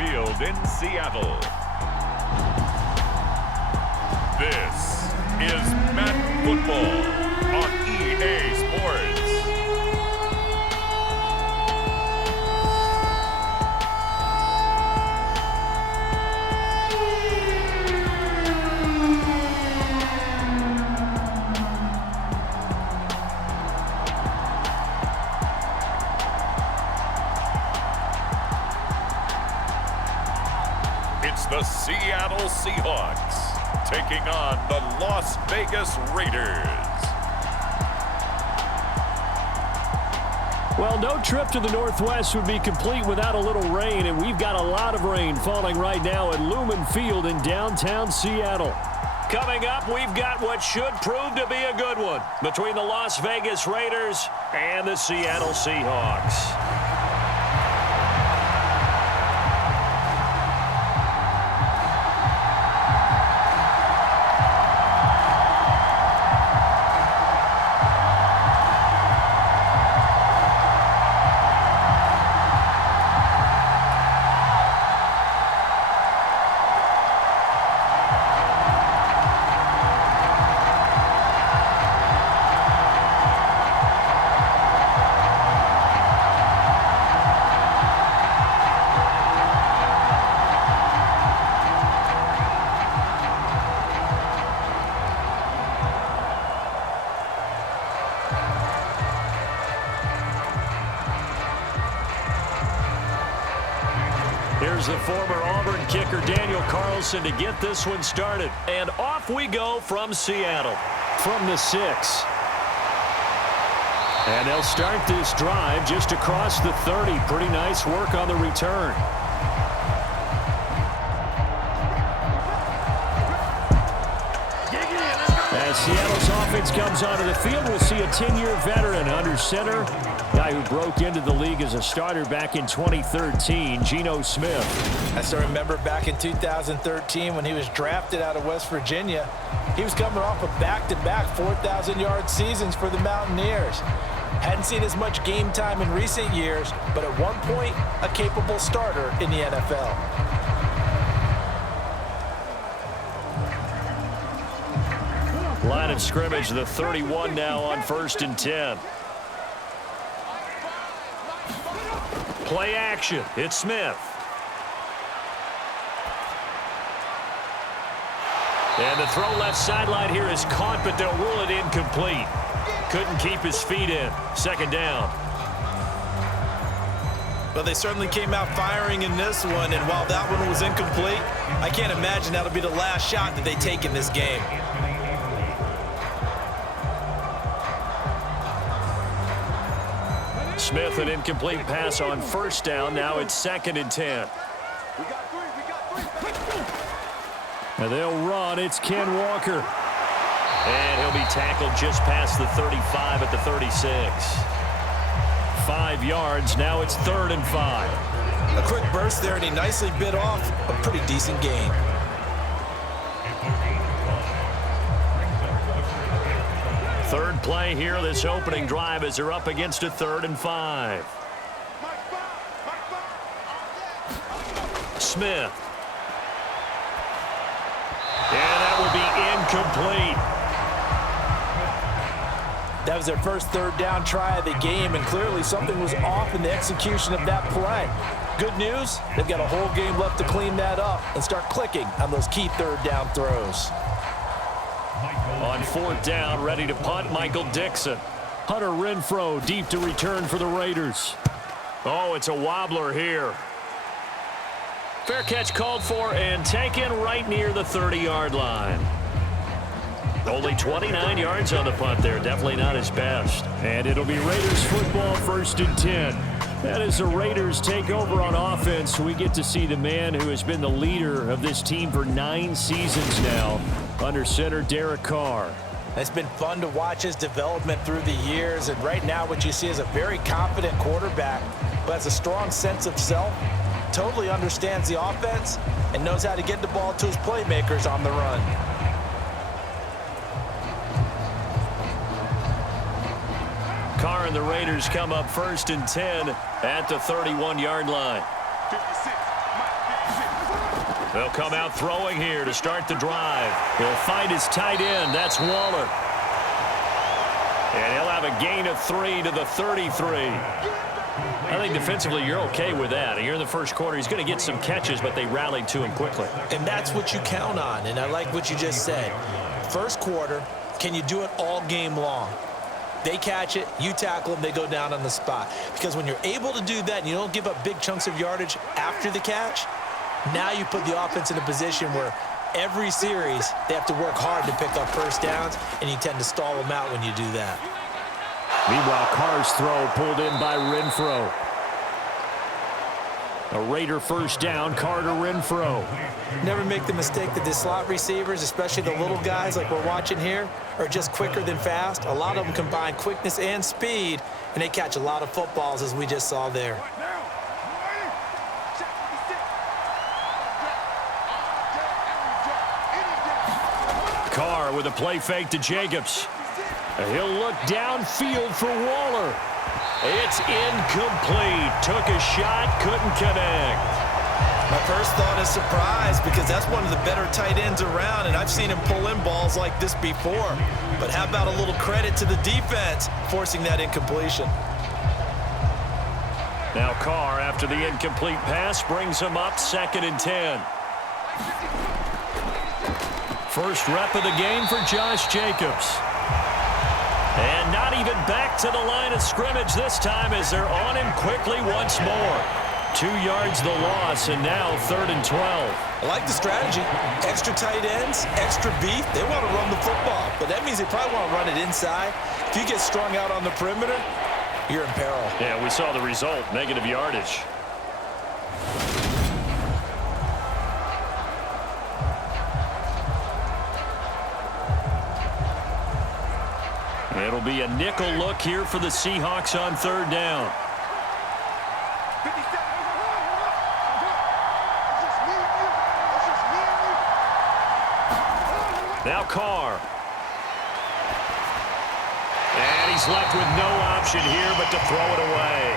Field in Seattle. This is Madden Football on EA Sports. It's the Seattle Seahawks taking on the Las Vegas Raiders. Well, no trip to the Northwest would be complete without a little rain, and we've got a lot of rain falling right now at Lumen Field in downtown Seattle. Coming up, we've got what should prove to be a good one between the Las Vegas Raiders and the Seattle Seahawks. Here's the former Auburn kicker Daniel Carlson to get this one started. And off we go from Seattle. From the 6. And they'll start this drive just across the 30. Pretty nice work on the return. As Seattle's offense comes onto the field, we'll see a 10-year veteran under center. Guy who broke into the league as a starter back in 2013, Geno Smith. I still remember back in 2013 when he was drafted out of West Virginia. He was coming off of back-to-back 4,000-yard seasons for the Mountaineers. Hadn't seen as much game time in recent years, but at one point, a capable starter in the NFL. Line of scrimmage, the 31 now on 1st and 10. Play action. It's Smith. And the throw left sideline here is caught, but they'll rule it incomplete. Couldn't keep his feet in. 2nd down. Well, they certainly came out firing in this one, and while that one was incomplete, I can't imagine that'll be the last shot that they take in this game. Smith, an incomplete pass on 1st down. Now it's 2nd and 10. And they'll run. It's Ken Walker. And he'll be tackled just past the 35 at the 36. 5 yards. Now it's 3rd and 5. A quick burst there, and he nicely bit off a pretty decent gain. Third play here, this opening drive, as they're up against a 3rd and 5. Smith. And that would be incomplete. That was their first 3rd down try of the game, and clearly something was off in the execution of that play. Good news, they've got a whole game left to clean that up and start clicking on those key 3rd down throws. On 4th down, ready to punt, Michael Dixon. Hunter Renfrow deep to return for the Raiders. Oh, it's a wobbler here. Fair catch called for and taken right near the 30-yard line. Only 29 yards on the punt there. Definitely not his best. And it'll be Raiders football, 1st and 10. That is the Raiders take over on offense. We get to see the man who has been the leader of this team for 9 seasons now, under center Derek Carr. It's been fun to watch his development through the years, and right now what you see is a very confident quarterback who has a strong sense of self, totally understands the offense, and knows how to get the ball to his playmakers on the run. Carr and the Raiders come up 1st and 10 at the 31-yard line. 56, They'll come out throwing here to start the drive. He'll find his tight end. That's Waller. And he'll have a gain of 3 to the 33. I think defensively you're okay with that. Here in the first quarter, he's going to get some catches, but they rallied to him quickly. And that's what you count on, and I like what you just said. First quarter, can you do it all game long? They catch it, you tackle them, they go down on the spot. Because when you're able to do that and you don't give up big chunks of yardage after the catch, now you put the offense in a position where every series they have to work hard to pick up first downs, and you tend to stall them out when you do that. Meanwhile, Carr's throw pulled in by Renfro. A Raider first down, Carr to Renfro. Never make the mistake that the slot receivers, especially the little guys like we're watching here, are just quicker than fast. A lot of them combine quickness and speed, and they catch a lot of footballs, as we just saw there. Carr with a play fake to Jacobs. He'll look downfield for Waller. It's incomplete. Took a shot, couldn't connect. My first thought is surprise, because that's one of the better tight ends around, and I've seen him pull in balls like this before. But how about a little credit to the defense forcing that incompletion? Now Carr, after the incomplete pass, brings him up 2nd and 10. First rep of the game for Josh Jacobs. And not even back to the line of scrimmage this time, as they're on him quickly once more. 2 yards the loss, and now 3rd and 12. I like the strategy. Extra tight ends, extra beef. They want to run the football, but that means they probably want to run it inside. If you get strung out on the perimeter, you're in peril. Yeah, we saw the result, negative yardage. It'll be a nickel look here for the Seahawks on 3rd down. Now Carr. And he's left with no option here but to throw it away.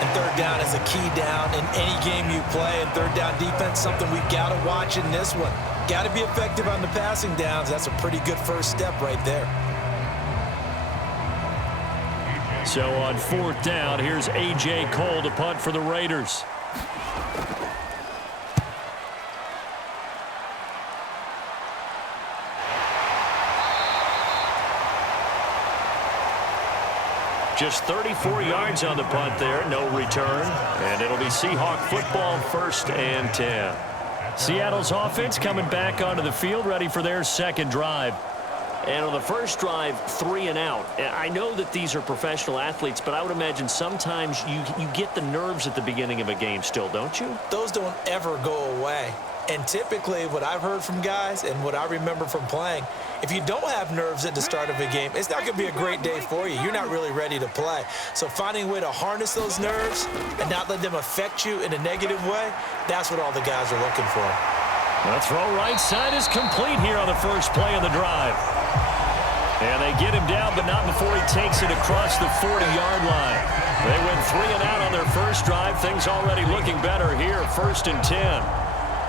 And 3rd down is a key down in any game you play. And 3rd down defense, something we've got to watch in this one. Got to be effective on the passing downs. That's a pretty good first step right there. So on 4th down, here's A.J. Cole to punt for the Raiders. Just 34 yards on the punt there, no return. And it'll be Seahawk football, 1st and 10. Seattle's offense coming back onto the field, ready for their 2nd drive. And on the first drive, 3 and out. I know that these are professional athletes, but I would imagine sometimes you get the nerves at the beginning of a game still, don't you? Those don't ever go away. And typically what I've heard from guys and what I remember from playing, if you don't have nerves at the start of a game, it's not going to be a great day for you. You're not really ready to play. So finding a way to harness those nerves and not let them affect you in a negative way, that's what all the guys are looking for. The throw right side is complete here on the first play of the drive. And they get him down, but not before he takes it across the 40-yard line. They went 3 and out on their first drive. Things already looking better here, 1st and 10.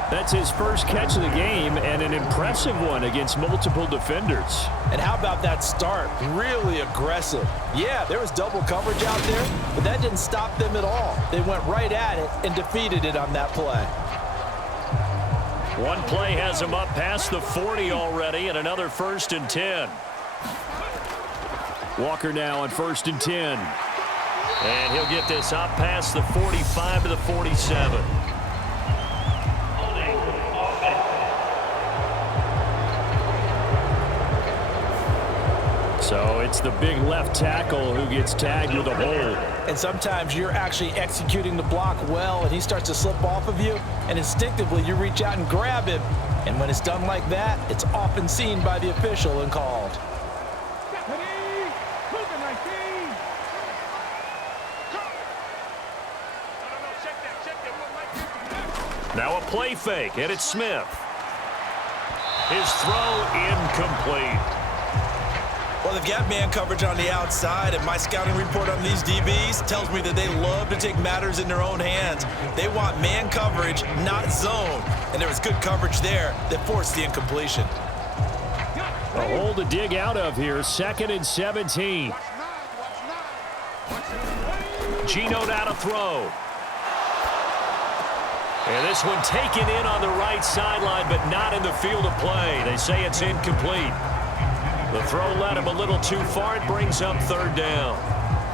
That's his first catch of the game, and an impressive one against multiple defenders. And how about that start? Really aggressive. Yeah, there was double coverage out there, but that didn't stop them at all. They went right at it and defeated it on that play. One play has him up past the 40 already, and another 1st and 10. Walker now on 1st and 10. And he'll get this up past the 45 to the 47. So it's the big left tackle who gets tagged with a hold. And sometimes you're actually executing the block well, and he starts to slip off of you, and instinctively you reach out and grab him. And when it's done like that, it's often seen by the official and called. Now a play fake, and it's Smith. His throw incomplete. Well, they've got man coverage on the outside, and my scouting report on these DBs tells me that they love to take matters in their own hands. They want man coverage, not zone. And there was good coverage there that forced the incompletion. A hole to dig out of here, 2nd and 17. Geno now to throw. And this one taken in on the right sideline, but not in the field of play. They say it's incomplete. The throw led him a little too far. It brings up 3rd down.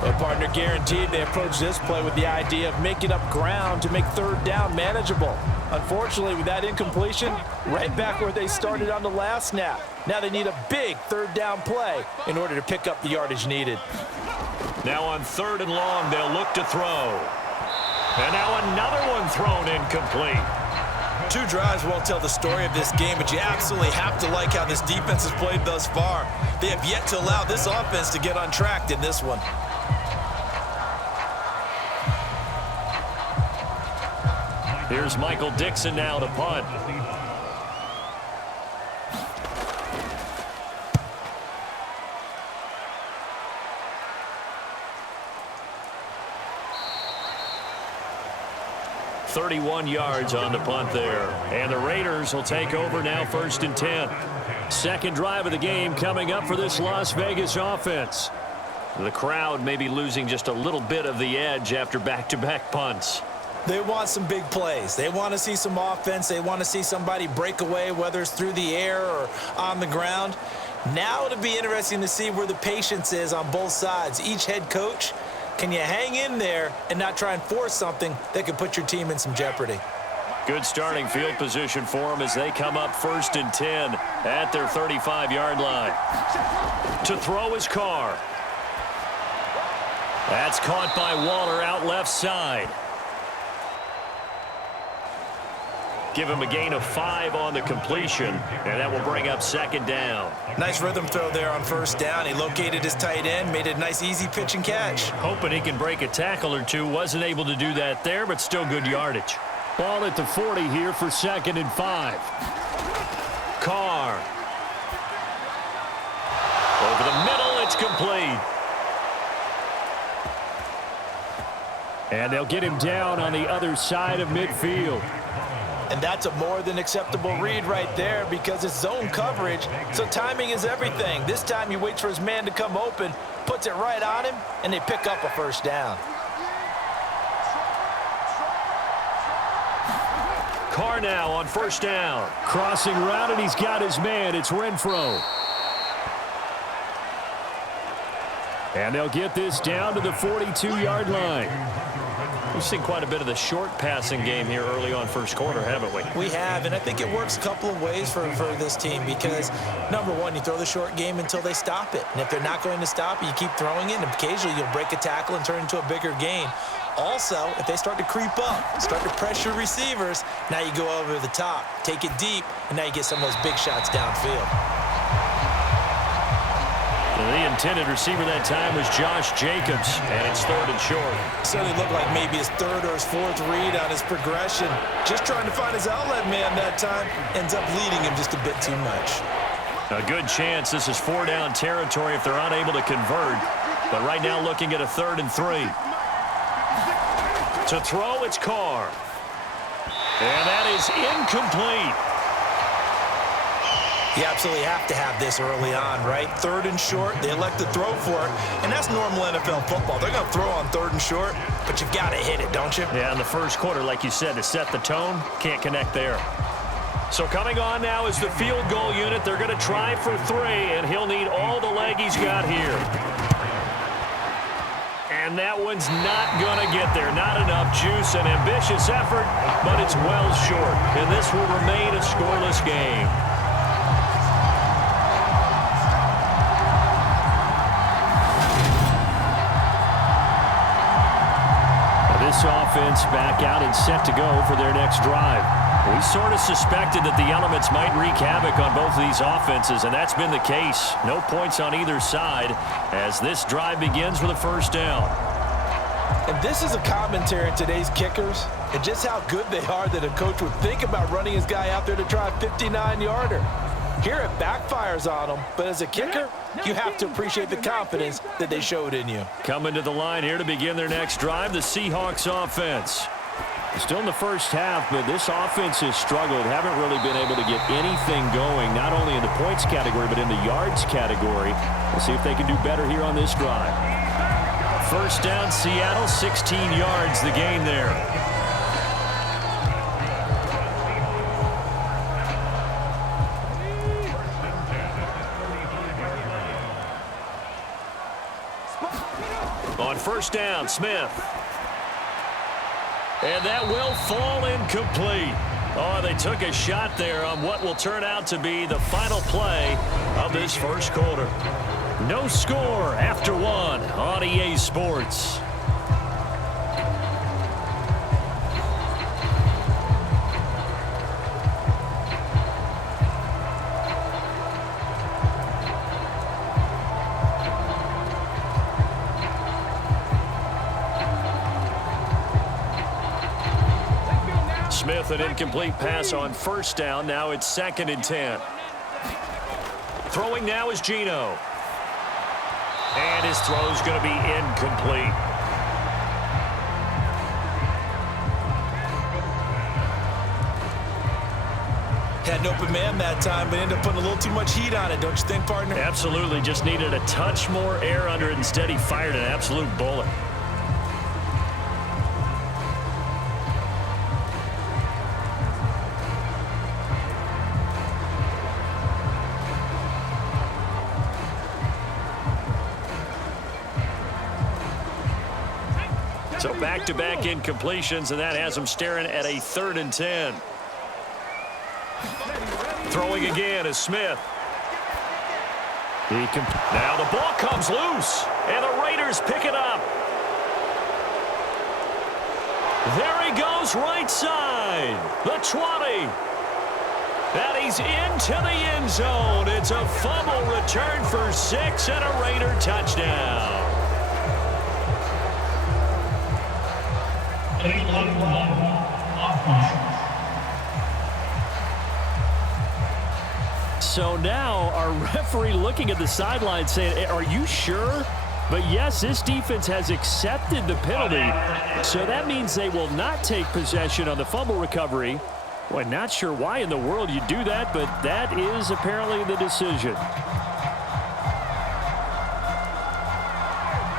Well, partner, guaranteed they approach this play with the idea of making up ground to make 3rd down manageable. Unfortunately, with that incompletion, right back where they started on the last snap. Now they need a big 3rd down play in order to pick up the yardage needed. Now on 3rd and long, they'll look to throw. And now another one thrown incomplete. 2 drives won't tell the story of this game, but you absolutely have to like how this defense has played thus far. They have yet to allow this offense to get untracked in this one. Here's Michael Dixon now to punt. .31 yards on the punt there. And the Raiders will take over now, 1st and 10. 2nd drive of the game coming up for this Las Vegas offense. The crowd may be losing just a little bit of the edge after back-to-back punts. They want some big plays. They want to see some offense. They want to see somebody break away, whether it's through the air or on the ground. Now it'll be interesting to see where the patience is on both sides. Each head coach, can you hang in there and not try and force something that could put your team in some jeopardy? Good starting field position for them as they come up 1st and 10 at their 35-yard line. To throw is Carr. That's caught by Waller out left side. Give him a gain of 5 on the completion, and that will bring up 2nd down. Nice rhythm throw there on 1st down. He located his tight end, made a nice easy pitch and catch. Hoping he can break a tackle or two. Wasn't able to do that there, but still good yardage. Ball at the 40 here for 2nd and 5. Carr. Over the middle, it's complete. And they'll get him down on the other side of midfield. And that's a more than acceptable read right there because it's zone coverage, so timing is everything. This time he waits for his man to come open, puts it right on him, and they pick up a 1st down. Carr now on 1st down. Crossing route, and he's got his man. It's Renfro. And they'll get this down to the 42-yard line. We've seen quite a bit of the short passing game here early on 1st quarter, haven't we? We have, and I think it works a couple of ways for this team because, number one, you throw the short game until they stop it. And if they're not going to stop it, you keep throwing it, and occasionally you'll break a tackle and turn into a bigger gain. Also, if they start to creep up, start to pressure receivers, now you go over the top, take it deep, and now you get some of those big shots downfield. The intended receiver that time was Josh Jacobs, and it's 3rd and short. Certainly looked like maybe his 3rd or his 4th read on his progression. Just trying to find his outlet man that time. Ends up leading him just a bit too much. A good chance this is 4-down territory if they're unable to convert. But right now looking at a 3rd and 3. To throw, it's Carr. And that is incomplete. You absolutely have to have this early on, right? 3rd and short, they elect to throw for it, and that's normal NFL football. They're going to throw on 3rd and short, but you've got to hit it, don't you? Yeah, in the 1st quarter, like you said, to set the tone, can't connect there. So coming on now is the field goal unit. They're going to try for 3, and he'll need all the leg he's got here. And that one's not going to get there. Not enough juice, an ambitious effort, but it's well short. And this will remain a scoreless game. This offense back out and set to go for their next drive. We sort of suspected that the elements might wreak havoc on both of these offenses, and that's been the case. No points on either side as this drive begins with a 1st down. And this is a commentary on today's kickers and just how good they are that a coach would think about running his guy out there to try a 59-yarder. Here it backfires on them, but as a kicker, you have to appreciate the confidence that they showed in you. Coming to the line here to begin their next drive, the Seahawks offense. Still in the first half, but this offense has struggled. Haven't really been able to get anything going, not only in the points category, but in the yards category. We'll see if they can do better here on this drive. First down, Seattle, 16 yards, the gain there. On first down, Smith. And that will fall incomplete. Oh, they took a shot there on what will turn out to be the final play of this first quarter. No score after one on EA Sports. Smith, an incomplete pass on first down. Now it's 2nd and 10. Throwing now is Geno. And his throw's going to be incomplete. Had an open man that time, but ended up putting a little too much heat on it, don't you think, partner? Absolutely. Just needed a touch more air under it. Instead, he fired an absolute bullet. So back-to-back incompletions, and that has him staring at a 3rd and 10. Throwing again is Smith. Now the ball comes loose, and the Raiders pick it up. There he goes right side. The 20. And he's into the end zone. It's a fumble return for 6 and a Raider touchdown. So now our referee looking at the sideline saying, are you sure? But yes, this defense has accepted the penalty. So that means they will not take possession on the fumble recovery. Well, not sure why in the world you do that, but that is apparently the decision.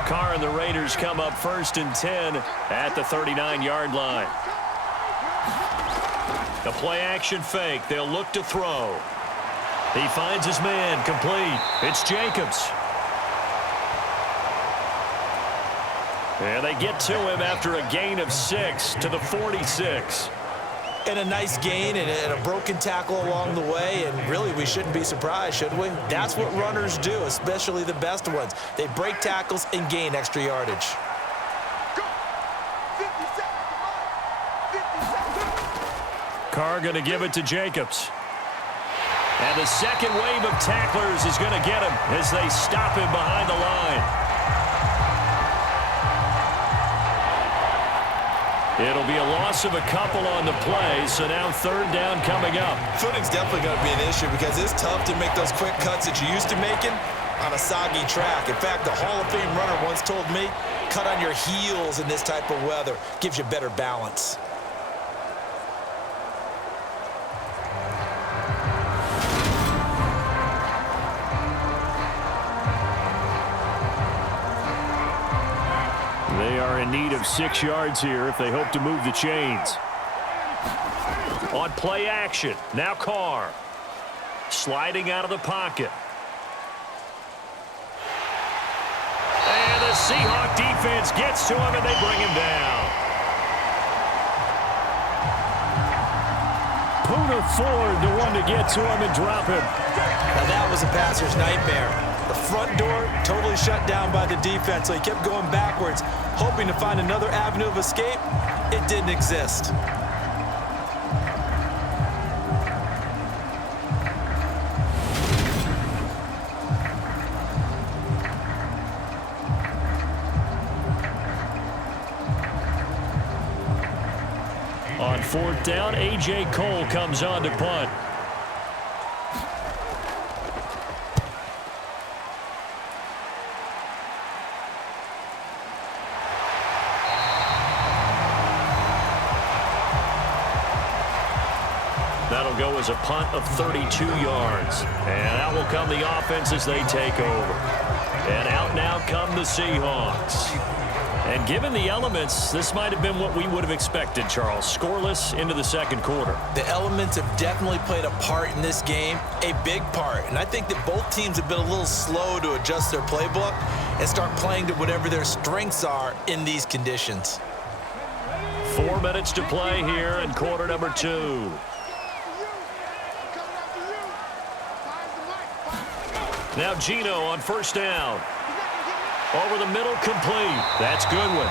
Carr and the Raiders come up 1st and 10 at the 39-yard line. The play-action fake. They'll look to throw. He finds his man complete. It's Jacobs. And they get to him after a gain of 6 to the 46. And a nice gain and a broken tackle along the way, and really we shouldn't be surprised, should we? That's what runners do, especially the best ones. They break tackles and gain extra yardage. Carr going to give it to Jacobs. And the second wave of tacklers is going to get him as they stop him behind the line. It'll be a loss of a couple on the play, so now 3rd down coming up. Footing's definitely going to be an issue because it's tough to make those quick cuts that you're used to making on a soggy track. In fact, the Hall of Fame runner once told me, cut on your heels in this type of weather. Gives you better balance. They are in need of 6 yards here if they hope to move the chains. On play action, now Carr. Sliding out of the pocket. And the Seahawk defense gets to him and they bring him down. Poona Ford, the one to get to him and drop him. Now that was a passer's nightmare. The front door totally shut down by the defense, so he kept going backwards, hoping to find another avenue of escape. It didn't exist. On 4th down, A.J. Cole comes on to punt. will go as a punt of 32 yards. And out will come the offense as they take over. And out now come the Seahawks. And given the elements, this might have been what we would have expected, Charles. Scoreless into the second quarter. The elements have definitely played a part in this game, a big part. And I think that both teams have been a little slow to adjust their playbook and start playing to whatever their strengths are in these conditions. 4 minutes to play here in quarter number 2. Now Geno on first down. Over the middle, complete. That's Goodwin.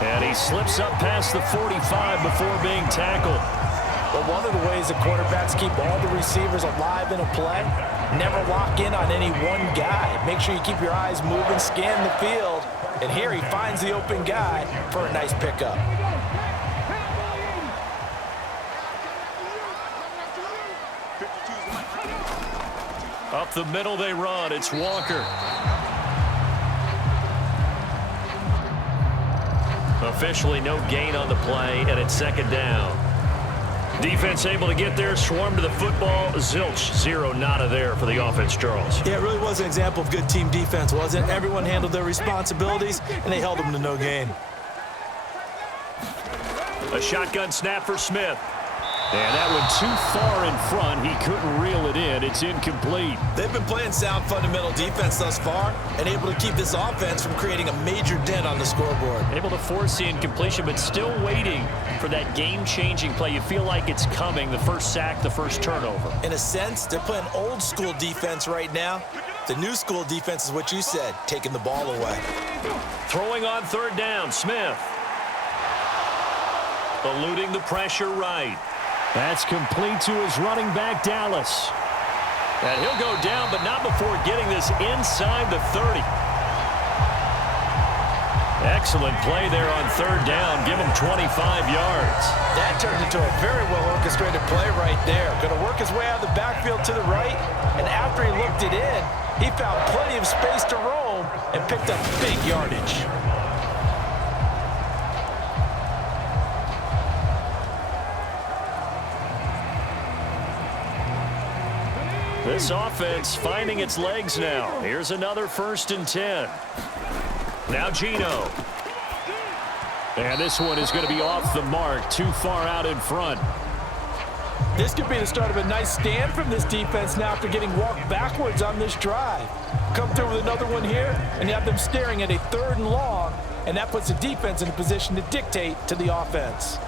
And he slips up past the 45 before being tackled. Well, one of the ways that quarterbacks keep all the receivers alive in a play, never lock in on any one guy. Make sure you keep your eyes moving, scan the field. And here he finds the open guy for a nice pickup. Up the middle they run. It's Walker. Officially no gain on the play, and it's second down. Defense able to get there, swarm to the football. Zilch, zero, nada there for the offense, Charles. Yeah, it really was an example of good team defense, wasn't it? Everyone handled their responsibilities, and they held them to no gain. A shotgun snap for Smith. And that one too far in front. He couldn't reel it in. It's incomplete. They've been playing sound fundamental defense thus far and able to keep this offense from creating a major dent on the scoreboard. Able to force the incompletion, but still waiting for that game-changing play. You feel like it's coming, the first sack, the first turnover. In a sense, they're playing old-school defense right now. The new school defense is what you said, taking the ball away. Throwing on third down, Smith. Eluding the pressure right. That's complete to his running back, Dallas. And he'll go down, but not before getting this inside the 30. Excellent play there on third down. Give him 25 yards. That turned into a very well-orchestrated play right there. Going to work his way out of the backfield to the right, and after he looked it in, he found plenty of space to roam and picked up big yardage. This offense finding its legs now. Here's another 1st and 10. Now Geno. And this one is going to be off the mark, too far out in front. This could be the start of a nice stand from this defense now after getting walked backwards on this drive. Come through with another one here, and you have them staring at a 3rd and long, and that puts the defense in a position to dictate to the offense.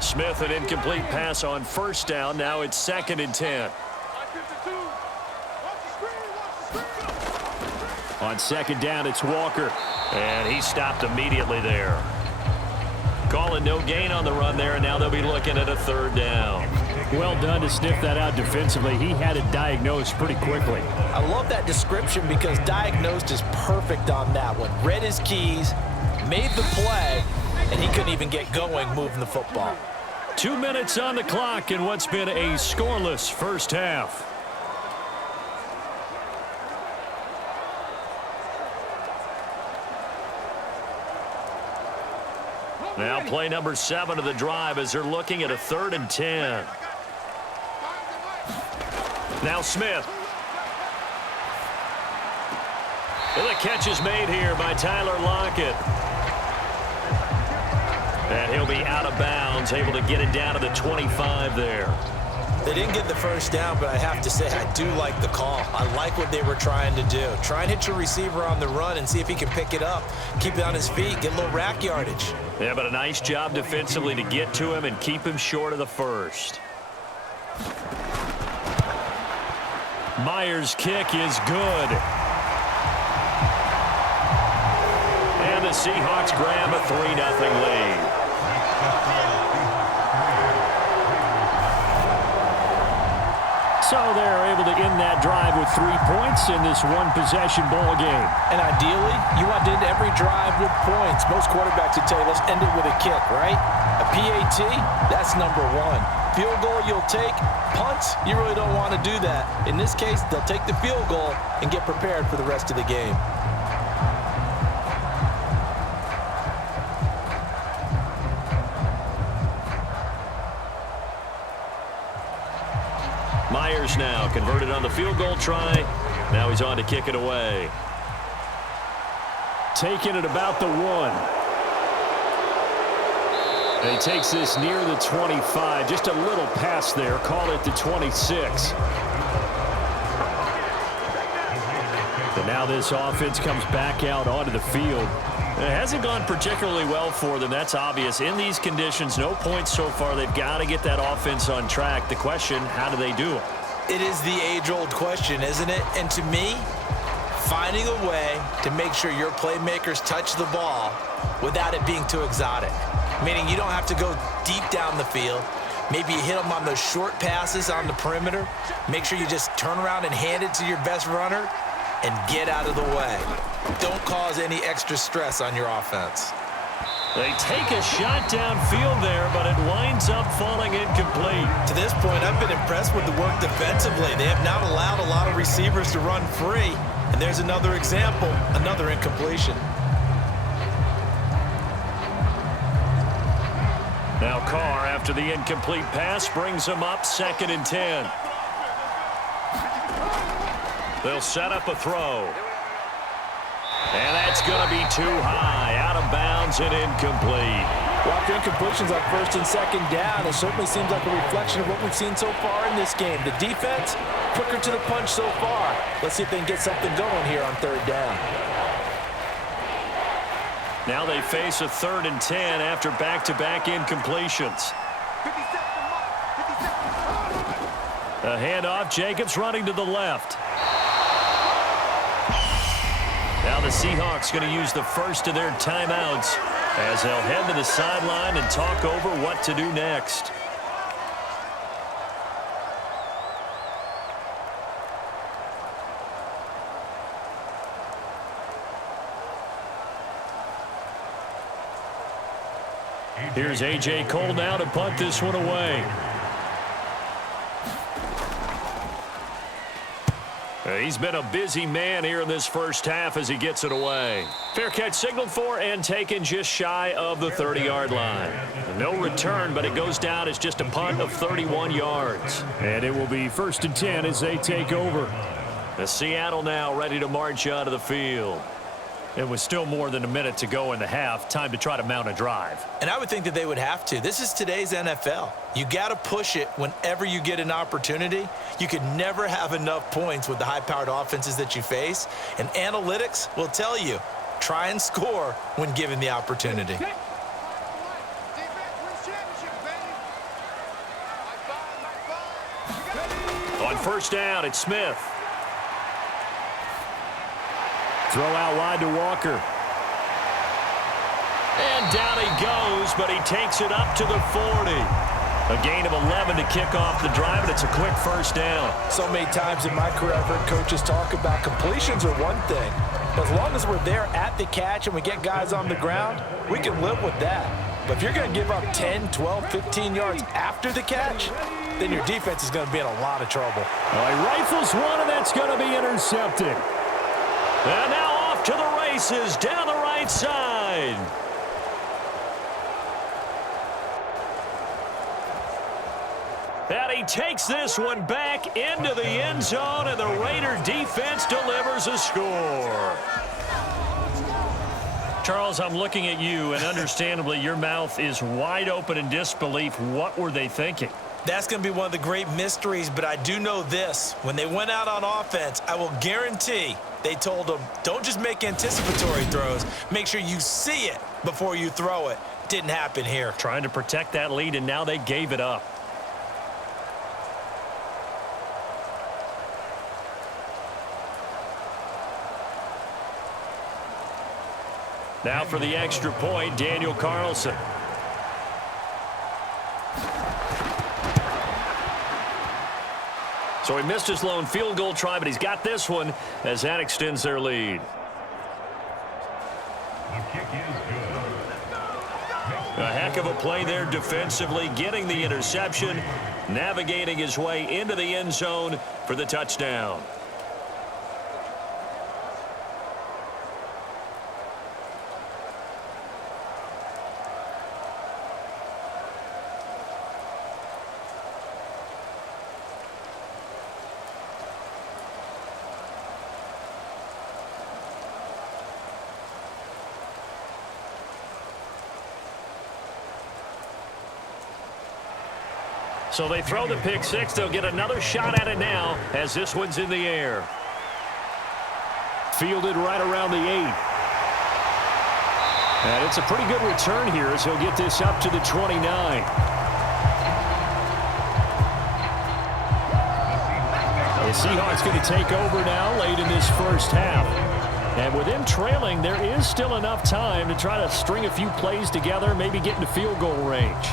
Smith, an incomplete pass on first down. Now it's 2nd and 10. On second down, it's Walker. And he stopped immediately there. Calling no gain on the run there, and now they'll be looking at a 3rd down. Well done to sniff that out defensively. He had it diagnosed pretty quickly. I love that description because diagnosed is perfect on that one. Read his keys, made the play, and he couldn't even get going moving the football. 2 minutes on the clock in what's been a scoreless first half. Now play number 7 of the drive as they're looking at a 3rd and 10. Now Smith. And the catch is made here by Tyler Lockett. And he'll be out of bounds, able to get it down to the 25 there. They didn't get the first down, but I have to say I do like the call. I like what they were trying to do. Try and hit your receiver on the run and see if he can pick it up, keep it on his feet, get a little rack yardage. Yeah, but a nice job defensively to get to him and keep him short of the first. Myers' kick is good. And the Seahawks grab a 3-0 lead. So they're able to end that drive with 3 points in this one-possession ball game. And ideally, you want to end every drive with points. Most quarterbacks would tell you, let's end it with a kick, right? A PAT, that's number 1. Field goal you'll take. Punts, you really don't want to do that. In this case, they'll take the field goal and get prepared for the rest of the game. Myers now converted on the field goal try. Now he's on to kick it away. Taking it about the 1. And he takes this near the 25. Just a little pass there. Call it the 26. And now this offense comes back out onto the field. It hasn't gone particularly well for them. That's obvious. In these conditions, no points so far. They've got to get that offense on track. The question, how do they do it? It is the age-old question, isn't it? And to me, finding a way to make sure your playmakers touch the ball without it being too exotic. Meaning you don't have to go deep down the field. Maybe you hit them on those short passes on the perimeter. Make sure you just turn around and hand it to your best runner and get out of the way. Don't cause any extra stress on your offense. They take a shot downfield there, but it winds up falling incomplete. To this point, I've been impressed with the work defensively. They have not allowed a lot of receivers to run free. And there's another example, another incompletion. Now Carr, after the incomplete pass, brings him up 2nd and 10. They'll set up a throw. And that's going to be too high, out of bounds and incomplete. Well, after incompletions on 1st and 2nd down, it certainly seems like a reflection of what we've seen so far in this game. The defense, quicker to the punch so far. Let's see if they can get something going here on 3rd down. Now they face a 3rd and 10 after back-to-back incompletions. A handoff, Jacobs running to the left. Now the Seahawks going to use the first of their timeouts as they'll head to the sideline and talk over what to do next. Here's A.J. Cole now to punt this one away. He's been a busy man here in this first half as he gets it away. Fair catch signaled for and taken just shy of the 30-yard line. No return, but it goes down as just a punt of 31 yards. And it will be 1st and 10 as they take over. The Seattle now ready to march out of the field. It was still more than a minute to go in the half. Time to try to mount a drive. And I would think that they would have to. This is today's NFL. You got to push it whenever you get an opportunity. You could never have enough points with the high-powered offenses that you face. And analytics will tell you, try and score when given the opportunity. On 1st down, it's Smith. Throw out wide to Walker. And down he goes, but he takes it up to the 40. A gain of 11 to kick off the drive, and it's a quick 1st down. So many times in my career, I've heard coaches talk about completions are one thing. As long as we're there at the catch and we get guys on the ground, we can live with that. But if you're going to give up 10, 12, 15 yards after the catch, then your defense is going to be in a lot of trouble. Well, he rifles one, and that's going to be intercepted. And now off to the races down the right side. And he takes this one back into the end zone, and the Raider defense delivers a score. Charles, I'm looking at you, and understandably, your mouth is wide open in disbelief. What were they thinking? That's going to be one of the great mysteries, but I do know this. When they went out on offense, I will guarantee they told them, don't just make anticipatory throws. Make sure you see it before you throw it. Didn't happen here. Trying to protect that lead, and now they gave it up. Now for the extra point, Daniel Carlson. So he missed his lone field goal try, but he's got this one as that extends their lead. The kick is good. A heck of a play there defensively, getting the interception, navigating his way into the end zone for the touchdown. So they throw the pick six. They'll get another shot at it now as this one's in the air. Fielded right around the 8. And it's a pretty good return here as he'll get this up to the 29. The Seahawks going to take over now late in this first half. And with them trailing, there is still enough time to try to string a few plays together, maybe get into field goal range.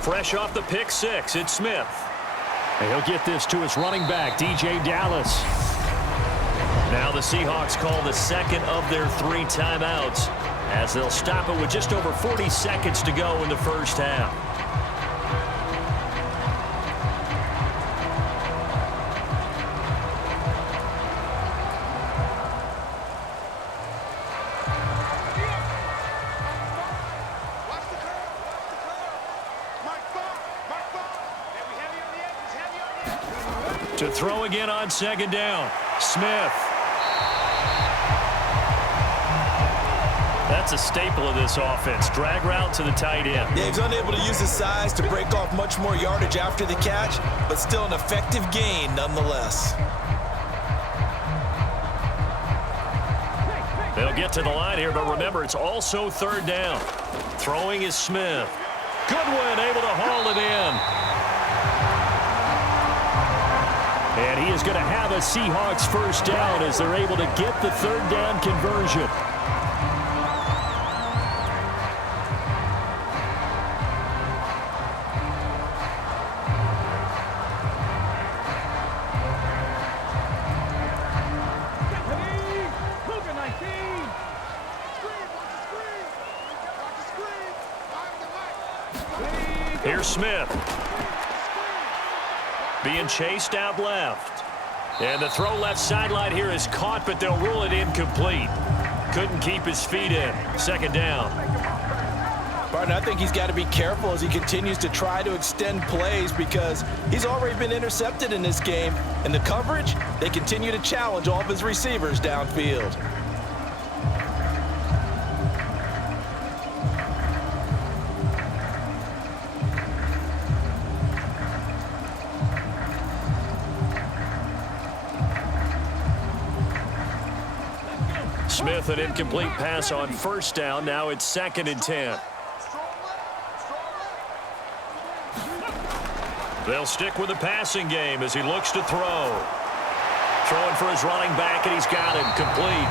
Fresh off the pick six, it's Smith. And he'll get this to his running back, DJ Dallas. Now the Seahawks call the second of their 3 timeouts as they'll stop it with just over 40 seconds to go in the first half. To throw again on second down. Smith. That's a staple of this offense. Drag route to the tight end. Yeah, he's unable to use his size to break off much more yardage after the catch, but still an effective gain nonetheless. They'll get to the line here, but remember, it's also third down. Throwing is Smith. Goodwin able to haul it in. And he is going to have a Seahawks first down as they're able to get the third down conversion. Here's Smith. Being chased out left. And the throw left sideline here is caught, but they'll rule it incomplete. Couldn't keep his feet in. Second down. Barton, I think he's got to be careful as he continues to try to extend plays because he's already been intercepted in this game. And the coverage, they continue to challenge all of his receivers downfield. Smith, an incomplete pass on first down. Now it's 2nd and 10. They'll stick with the passing game as he looks to throw. Throwing for his running back, and he's got him complete.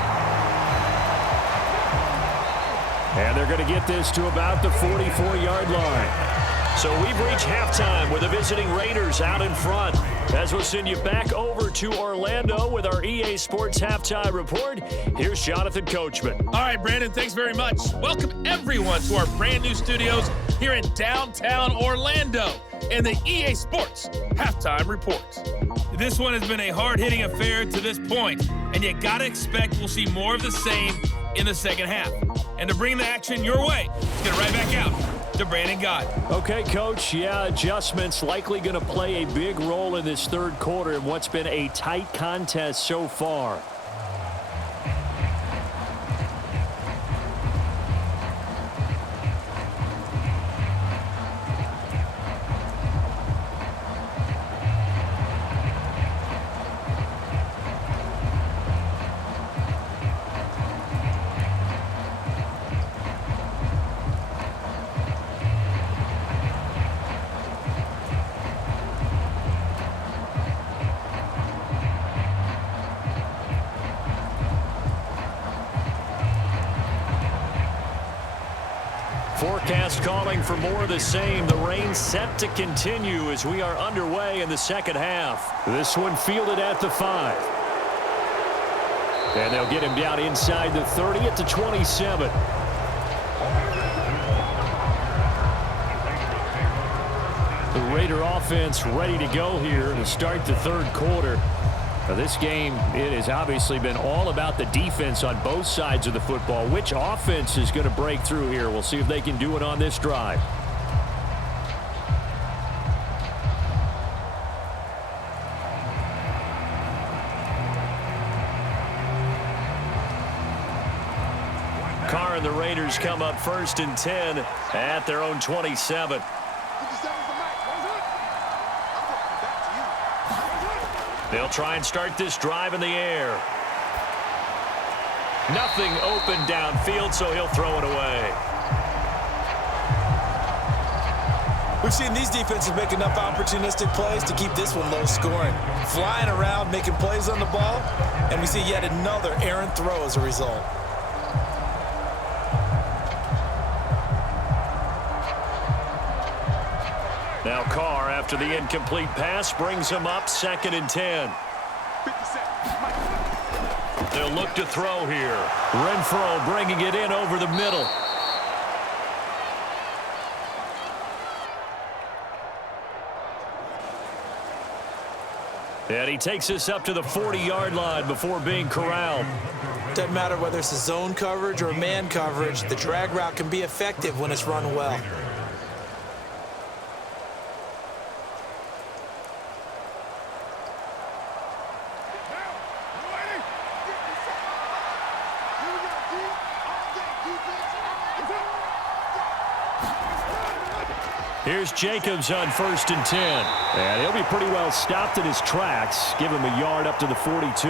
And they're going to get this to about the 44-yard line. So we've reached halftime with the visiting Raiders out in front. As we'll send you back over to Orlando with our EA Sports Halftime Report, here's Jonathan Coachman. All right, Brandon, thanks very much. Welcome, everyone, to our brand-new studios here in downtown Orlando and the EA Sports Halftime Report. This one has been a hard-hitting affair to this point, and you got to expect we'll see more of the same in the second half. And to bring the action your way, let's get right back out to Brandon Gott. Okay, Coach. Yeah, adjustments likely going to play a big role in this third quarter in what's been a tight contest so far. forecast calling for more of the same. The rain set to continue as we are underway in the second half. This one fielded at the 5. And they'll get him down inside the 30 at the 27. The Raider offense ready to go here to start the third quarter. Now this game, it has obviously been all about the defense on both sides of the football. Which offense is going to break through here? We'll see if they can do it on this drive. Carr and the Raiders come up 1st and 10 at their own 27. They'll try and start this drive in the air. Nothing open downfield, so he'll throw it away. We've seen these defenses make enough opportunistic plays to keep this one low scoring. Flying around, making plays on the ball, and we see yet another errant throw as a result. Now Carr, after the incomplete pass, brings him up 2nd and 10. They'll look to throw here. Renfro bringing it in over the middle. And he takes us up to the 40-yard line before being corralled. Doesn't matter whether it's a zone coverage or man coverage, the drag route can be effective when it's run well. Here's Jacobs on 1st and 10. And he'll be pretty well stopped in his tracks. Give him a yard up to the 42.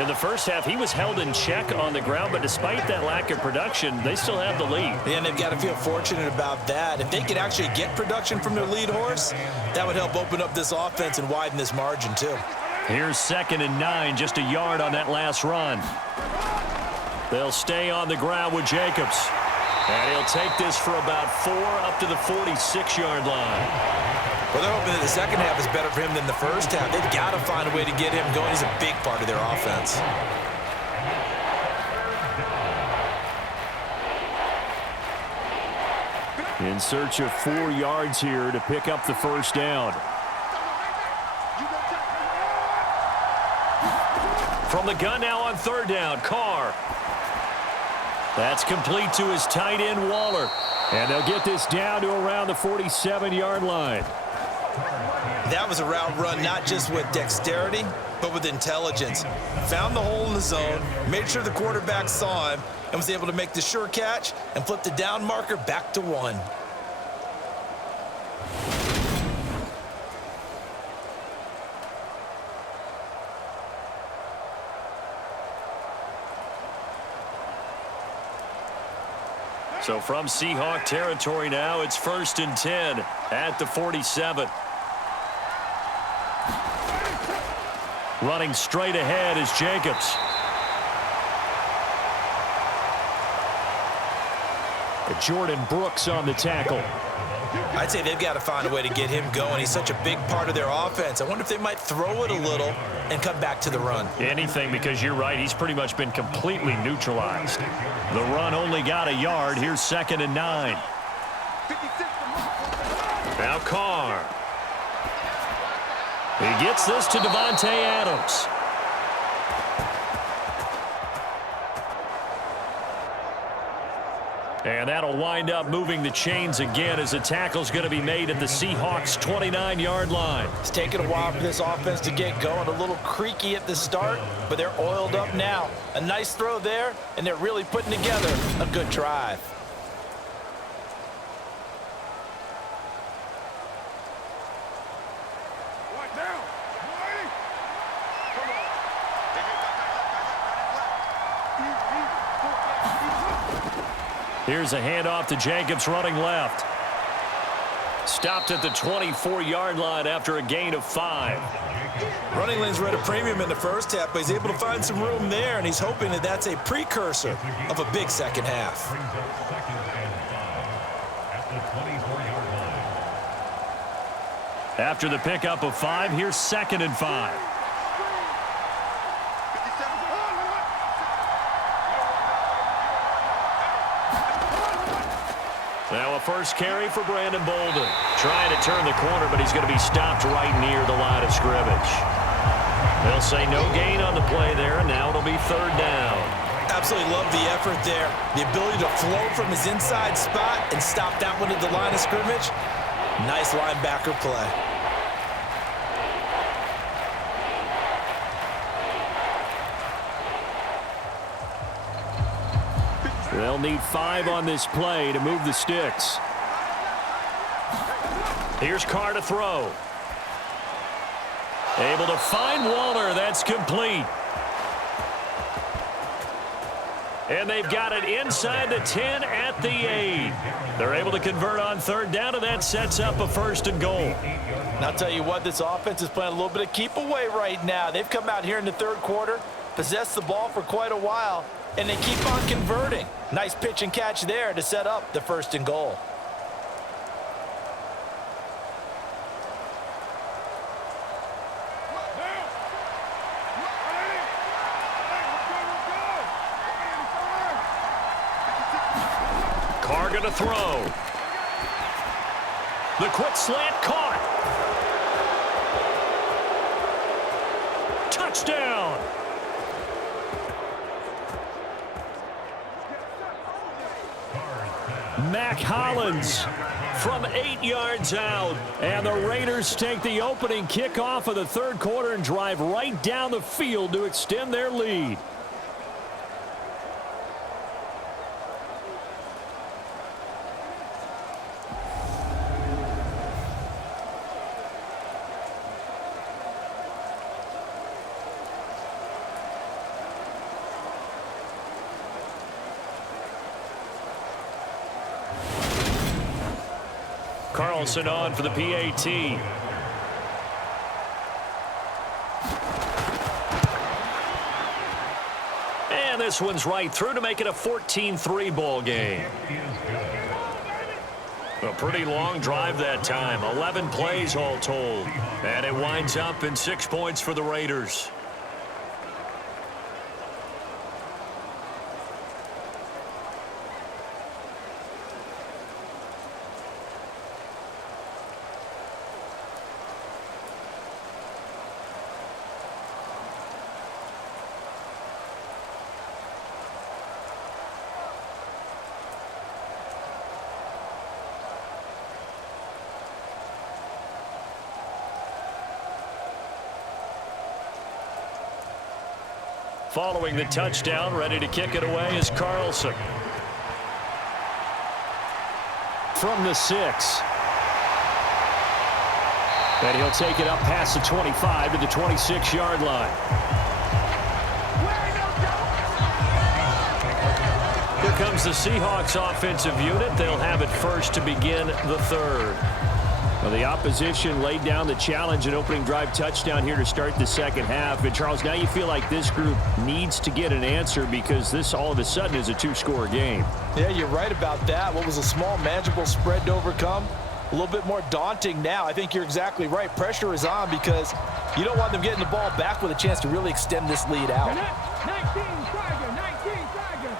In the first half, he was held in check on the ground, but despite that lack of production, they still have the lead. Yeah, and they've got to feel fortunate about that. If they could actually get production from their lead horse, that would help open up this offense and widen this margin too. Here's 2nd and 9, just a yard on that last run. They'll stay on the ground with Jacobs. And he'll take this for about 4 up to the 46-yard line. Well, they're hoping that the second half is better for him than the first half. They've got to find a way to get him going. He's a big part of their offense. In search of 4 yards here to pick up the first down. From the gun now on 3rd down, Carr. That's complete to his tight end, Waller. And they'll get this down to around the 47-yard line. That was a route run not just with dexterity, but with intelligence. Found the hole in the zone, made sure the quarterback saw him, and was able to make the sure catch and flip the down marker back to 1. So from Seahawk territory now, it's 1st and 10 at the 47. Running straight ahead is Jacobs. Jordan Brooks on the tackle. I'd say they've got to find a way to get him going. He's such a big part of their offense. I wonder if they might throw it a little and come back to the run. Anything, because you're right. He's pretty much been completely neutralized. The run only got a yard. Here's 2nd and 9. Now Carr. He gets this to Davante Adams. And that'll wind up moving the chains again as the tackle's going to be made at the Seahawks' 29-yard line. It's taken a while for this offense to get going. A little creaky at the start, but they're oiled up now. A nice throw there, and they're really putting together a good drive. Here's a handoff to Jacobs running left. Stopped at the 24-yard line after a gain of 5. Running lanes were at a premium in the first half, but he's able to find some room there, and he's hoping that that's a precursor of a big second half. After the pickup of 5, here's 2nd and 5. Now a first carry for Brandon Bolden. Trying to turn the corner, but he's going to be stopped right near the line of scrimmage. They'll say no gain on the play there, and now it'll be 3rd down. Absolutely love the effort there. The ability to flow from his inside spot and stop that one at the line of scrimmage. Nice linebacker play. They'll need 5 on this play to move the sticks. Here's Carr to throw. Able to find Waller. That's complete. And they've got it inside the 10 at the 8. They're able to convert on 3rd down, and that sets up a 1st and goal. And I'll tell you what, this offense is playing a little bit of keep away right now. They've come out here in the 3rd quarter, possessed the ball for quite a while, and they keep on converting. Nice pitch and catch there to set up the 1st and goal. Carr going to throw. The quick slant caught. Touchdown. Mac Hollins from 8 yards out. And the Raiders take the opening kickoff of the 3rd quarter and drive right down the field to extend their lead. Carlson on for the PAT. And this one's right through to make it a 14-3 ball game. A pretty long drive that time. 11 plays all told. And it winds up in 6 points for the Raiders. Following the touchdown, ready to kick it away is Carlson. From the 6. And he'll take it up past the 25 to the 26-yard line. Here comes the Seahawks offensive unit. They'll have it first to begin the 3rd. Well, the opposition laid down the challenge and opening drive touchdown here to start the 2nd half. And, Charles, now you feel like this group needs to get an answer because this all of a sudden is a 2-score game. Yeah, you're right about that. What was a small, manageable spread to overcome? A little bit more daunting now. I think you're exactly right. Pressure is on because you don't want them getting the ball back with a chance to really extend this lead out. 19 Tiger, 19 Tiger.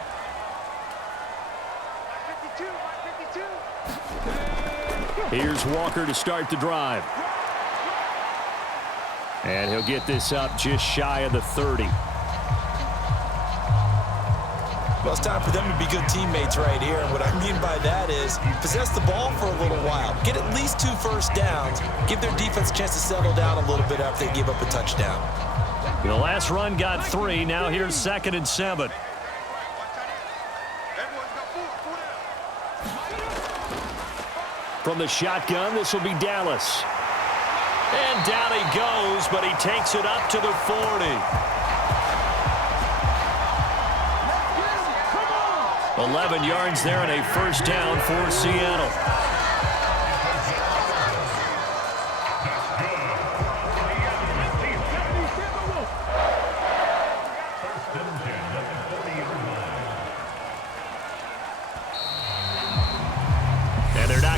52, 52. Here's Walker to start the drive. And he'll get this up just shy of the 30. Well, it's time for them to be good teammates right here. And what I mean by that is possess the ball for a little while. Get at least 2 first downs. Give their defense a chance to settle down a little bit after they give up a touchdown. The last run got 3. Now here's 2nd and 7. From the shotgun, this will be Dallas. And down he goes, but he takes it up to the 40. 11 yards there and a first down for Seattle. And they're not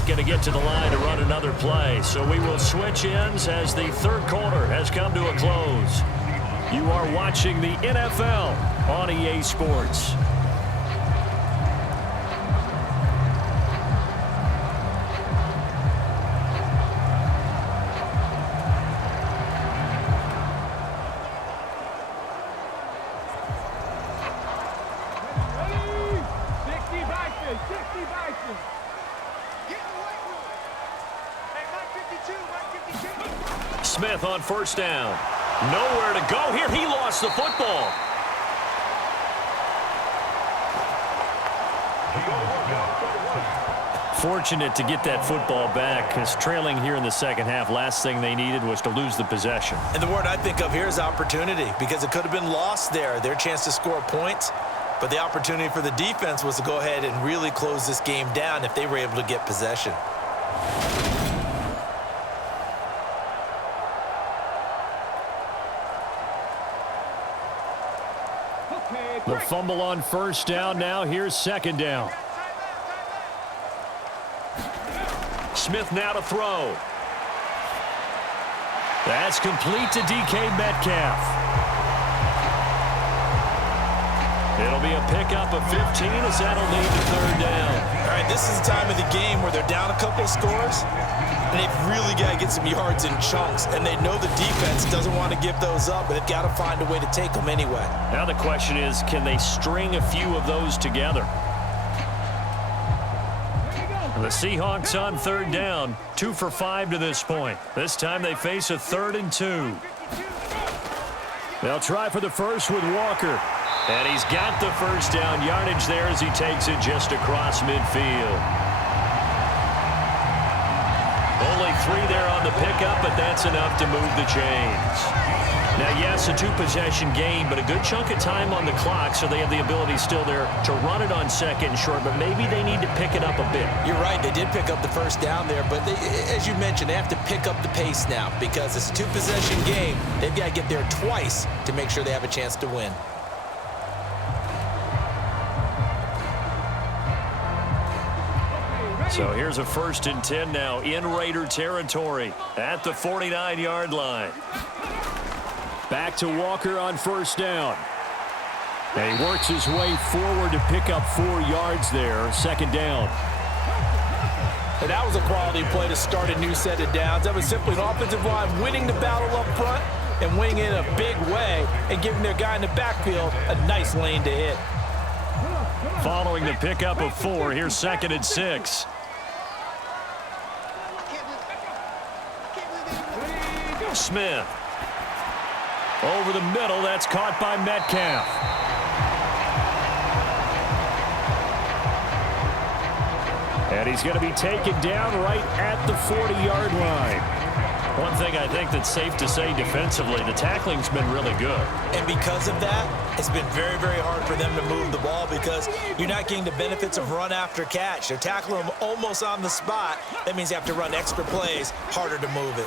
to the line to run another play. So we will switch ends as the third quarter has come to a close. You are watching the NFL on EA Sports. Smith on first down. Nowhere to go here. He lost the football. Fortunate to get that football back, because trailing here in the second half, last thing they needed was to lose the possession. And the word I think of here is opportunity, because it could have been lost there. Their chance to score points, but the opportunity for the defense was to go ahead and really close this game down if they were able to get possession. The fumble on first down. Now here's second down. Smith now to throw. That's complete to DK Metcalf. It'll be a pickup of 15 as that'll lead to third down. All right, this is the time of the game where they're down a couple of scores, and they've really got to get some yards in chunks, and they know the defense doesn't want to give those up, but they've got to find a way to take them anyway. Now the question is, can they string a few of those together? The Seahawks on third down, 2 for 5 to this point. This time they face a 3rd and 2. They'll try for the first with Walker. And he's got the first down yardage there as he takes it just across midfield. Only 3 there on the pickup, but that's enough to move the chains. Now, yes, a 2-possession game, but a good chunk of time on the clock, so they have the ability still there to run it on second and short, but maybe they need to pick it up a bit. You're right. They did pick up the first down there, but as you mentioned, they have to pick up the pace now because it's a 2-possession game. They've got to get there twice to make sure they have a chance to win. So here's a 1st and 10 now in Raider territory at the 49-yard line. Back to Walker on first down. And he works his way forward to pick up 4 yards there. Second down. And that was a quality play to start a new set of downs. That was simply an offensive line winning the battle up front and winning it in a big way and giving their guy in the backfield a nice lane to hit. Following the pickup of 4, here's 2nd and 6. Smith. Over the middle, that's caught by Metcalf. And he's going to be taken down right at the 40-yard line. One thing I think that's safe to say defensively, the tackling's been really good. And because of that, it's been very, very hard for them to move the ball because you're not getting the benefits of run after catch. They're tackling them almost on the spot. That means you have to run extra plays, harder to move it.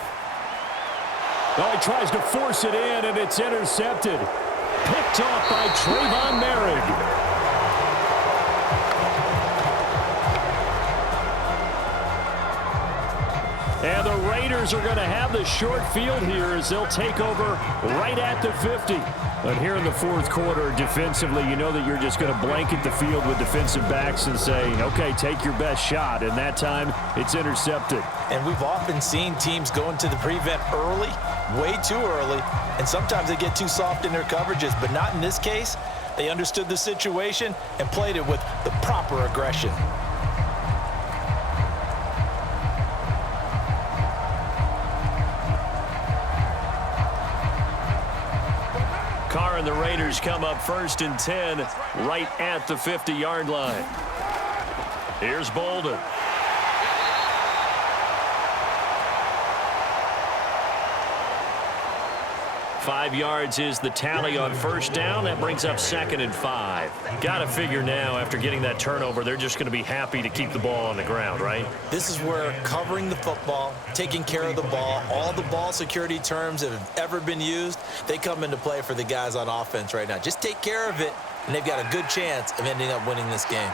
Oh, he tries to force it in, and it's intercepted. Picked off by Trayvon Merrick. And the Raiders are going to have the short field here as they'll take over right at the 50. But here in the 4th quarter, defensively, you know that you're just going to blanket the field with defensive backs and say, okay, take your best shot. And that time, it's intercepted. And we've often seen teams go into the prevent early, way too early, and sometimes they get too soft in their coverages, but not in this case. They understood the situation and played it with the proper aggression. Carr and the Raiders come up 1st and 10 right at the 50-yard line. Here's Bolden. Five yards is the tally on first down. That brings up 2nd and 5. Got to figure now, after getting that turnover, they're just going to be happy to keep the ball on the ground, right? This is where covering the football, taking care of the ball, all the ball security terms that have ever been used, they come into play for the guys on offense right now. Just take care of it, and they've got a good chance of ending up winning this game.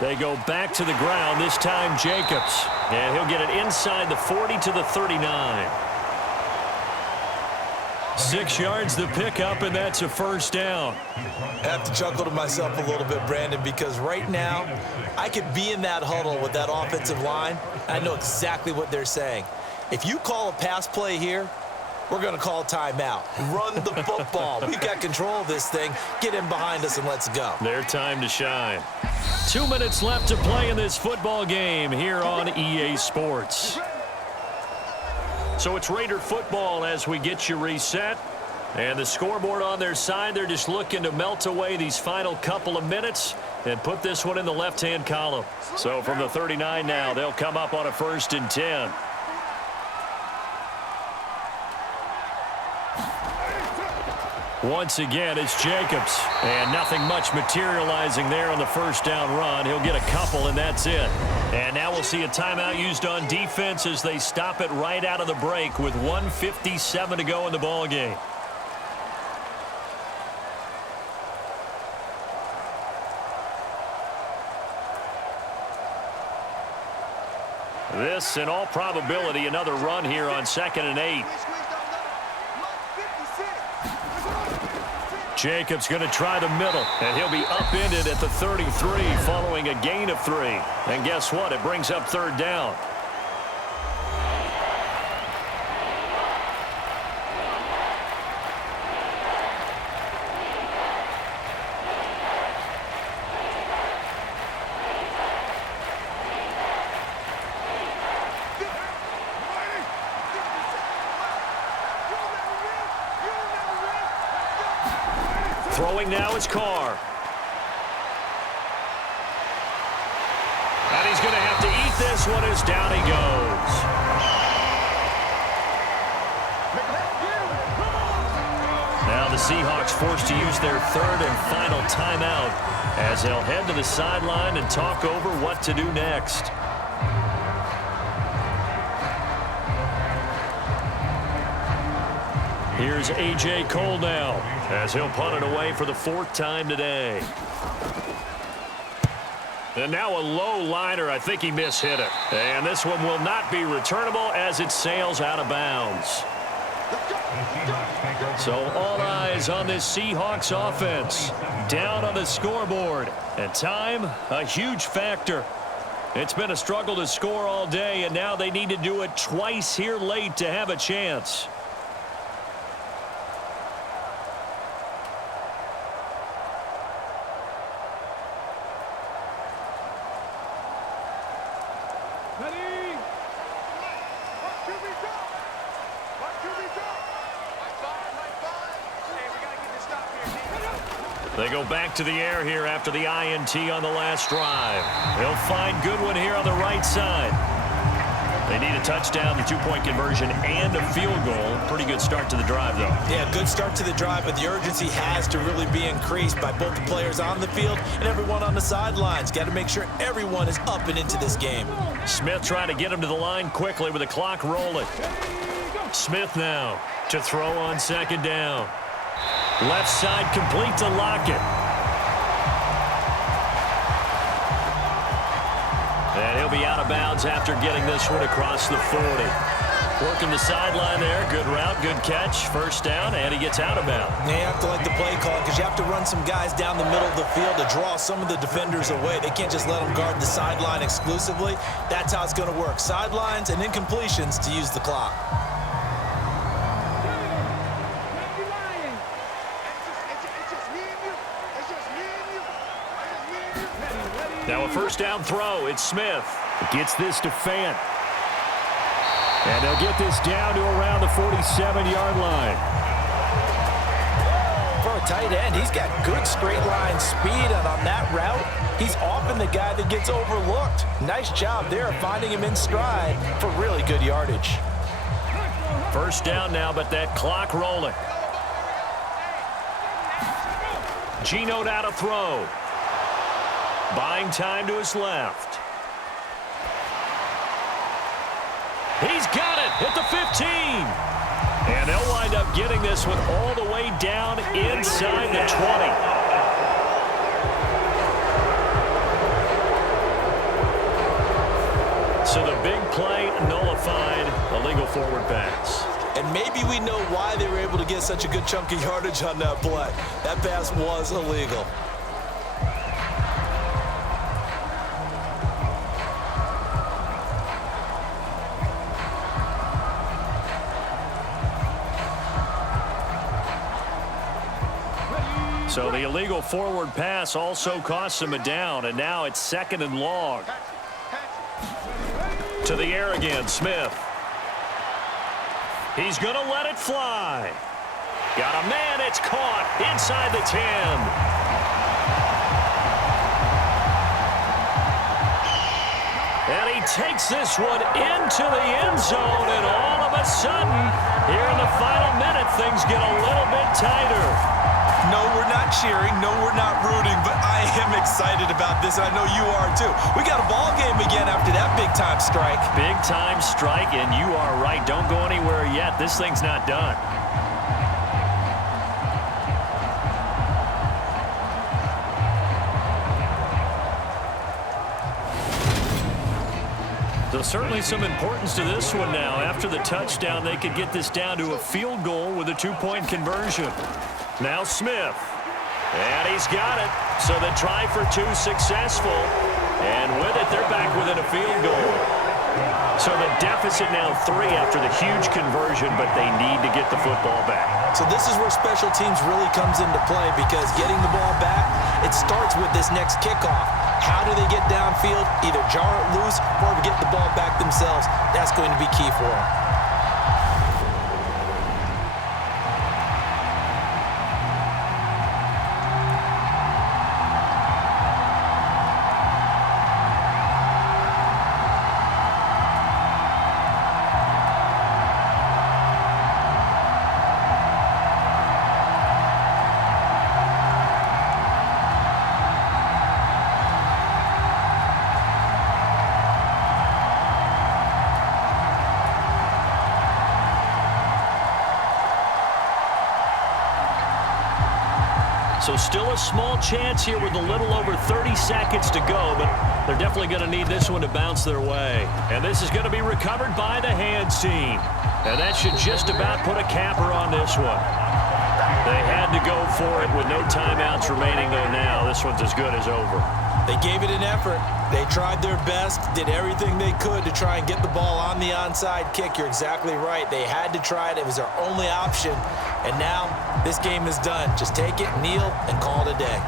They go back to the ground, this time Jacobs. And he'll get it inside the 40 to the 39. 6 yards the pickup, and that's a first down. I have to chuckle to myself a little bit, Brandon, because right now I could be in that huddle with that offensive line. I know exactly what they're saying. If you call a pass play here, we're going to call timeout. Run the football. We've got control of this thing. Get in behind us and let's go. Their time to shine. 2 minutes left to play in this football game here on EA Sports. So it's Raider football as we get you reset. And the scoreboard on their side, they're just looking to melt away these final couple of minutes and put this one in the left-hand column. So from the 39 now, they'll come up on a 1st and 10. Once again, it's Jacobs. And nothing much materializing there on the first down run. He'll get a couple, and that's it. And now we'll see a timeout used on defense as they stop it right out of the break with 1:57 to go in the ball game. This, in all probability, another run here on 2nd and 8. Jacobs going to try the middle, and he'll be upended at the 33 following a gain of 3. And guess what? It brings up 3rd down. Throwing now is Carr. And he's going to have to eat this one as down he goes. Now the Seahawks forced to use their 3rd and final timeout as they'll head to the sideline and talk over what to do next. Here's A.J. Cole now as he'll punt it away for the 4th time today. And now a low liner. I think he mishit it. And this one will not be returnable as it sails out of bounds. So all eyes on this Seahawks offense. Down on the scoreboard. And time, a huge factor. It's been a struggle to score all day, and now they need to do it twice here late to have a chance. They go back to the air here after the INT on the last drive. They'll find Goodwin here on the right side. They need a touchdown, the 2-point conversion, and a field goal. Pretty good start to the drive, though. Yeah, good start to the drive, but the urgency has to really be increased by both the players on the field and everyone on the sidelines. Got to make sure everyone is up and into this game. Smith trying to get him to the line quickly with the clock rolling. Smith now to throw on 2nd down. Left side complete to Lockett. And he'll be out of bounds after getting this one across the 40. Working the sideline there. Good route, good catch. 1st down, and he gets out of bounds. You have to like the play call because you have to run some guys down the middle of the field to draw some of the defenders away. They can't just let them guard the sideline exclusively. That's how it's going to work. Sidelines and incompletions to use the clock. Now a 1st down throw. It's Smith. Gets this to Fant. And they'll get this down to around the 47-yard line. For a tight end, he's got good straight line speed, and on that route, he's often the guy that gets overlooked. Nice job there finding him in stride for really good yardage. 1st down now, but that clock rolling. Geno now to throw. Buying time to his left. He's got it at the 15. And they'll wind up getting this one all the way down inside the 20. So the big play nullified, illegal forward pass. And maybe we know why they were able to get such a good chunk of yardage on that play. That pass was illegal. So the illegal forward pass also costs him a down, and now it's 2nd and long. To the air again, Smith. He's going to let it fly. Got a man, it's caught inside the 10. And he takes this one into the end zone, and all of a sudden, here in the final minute, things get a little bit tighter. No, we're not cheering. No, we're not rooting, but I am excited about this, and I know you are too. We got a ball game again after that big-time strike. Big-time strike, and you are right. Don't go anywhere yet. This thing's not done. So certainly some importance to this one now. After the touchdown, they could get this down to a field goal with a 2-point conversion. Now Smith. And he's got it. So the try for 2 successful. And with it, they're back within a field goal. So the deficit now 3 after the huge conversion, but they need to get the football back. So this is where special teams really comes into play, because getting the ball back, it starts with this next kickoff. How do they get downfield? Either jar it loose or get the ball back themselves. That's going to be key for them. So still a small chance here with a little over 30 seconds to go, but they're definitely going to need this one to bounce their way. And this is going to be recovered by the hands team. And that should just about put a capper on this one. They had to go for it with no timeouts remaining, though now this one's as good as over. They gave it an effort. They tried their best, did everything they could to try and get the ball on the onside kick. You're exactly right. They had to try it. It was their only option. And now this game is done. Just take it, kneel, and call it a day.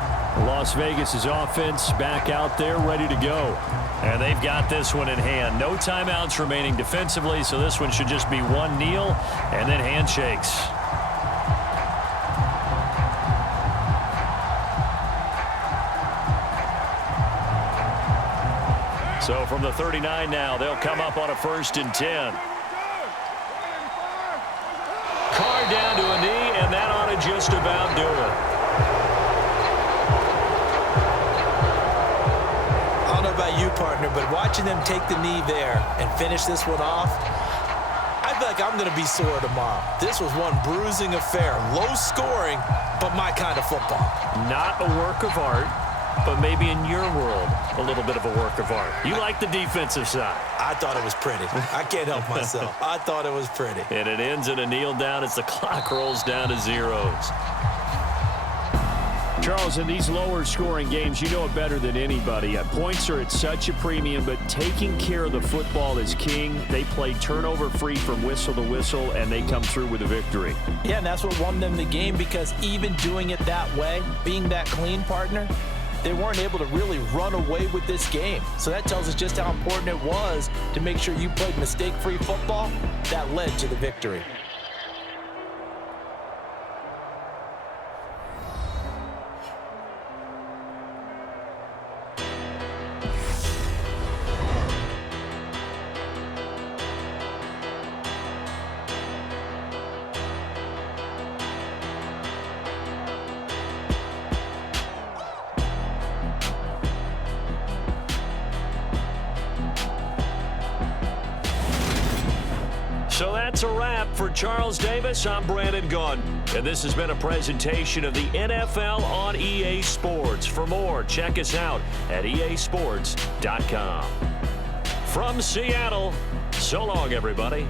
Las Vegas's offense back out there ready to go. And they've got this one in hand. No timeouts remaining defensively, so this one should just be one kneel and then handshakes. So from the 39 now, they'll come up on a 1st and 10. Carr down to a knee, and that ought to just about do it. I don't know about you, partner, but watching them take the knee there and finish this one off, I feel like I'm going to be sore tomorrow. This was one bruising affair. Low scoring, but my kind of football. Not a work of art, but maybe in your world, a little bit of a work of art. You like the defensive side. I thought it was pretty. I can't help myself. I thought it was pretty. And it ends in a kneel down as the clock rolls down to zeros. Charles, in these lower scoring games, you know it better than anybody. Points are at such a premium, but taking care of the football is king. They play turnover free from whistle to whistle, and they come through with a victory. Yeah, and that's what won them the game, because even doing it that way, being that clean, partner, they weren't able to really run away with this game. So that tells us just how important it was to make sure you played mistake-free football. That led to the victory. So that's a wrap for Charles Davis. I'm Brandon Gunn, and this has been a presentation of the NFL on EA Sports. For more, check us out at easports.com. From Seattle, so long, everybody.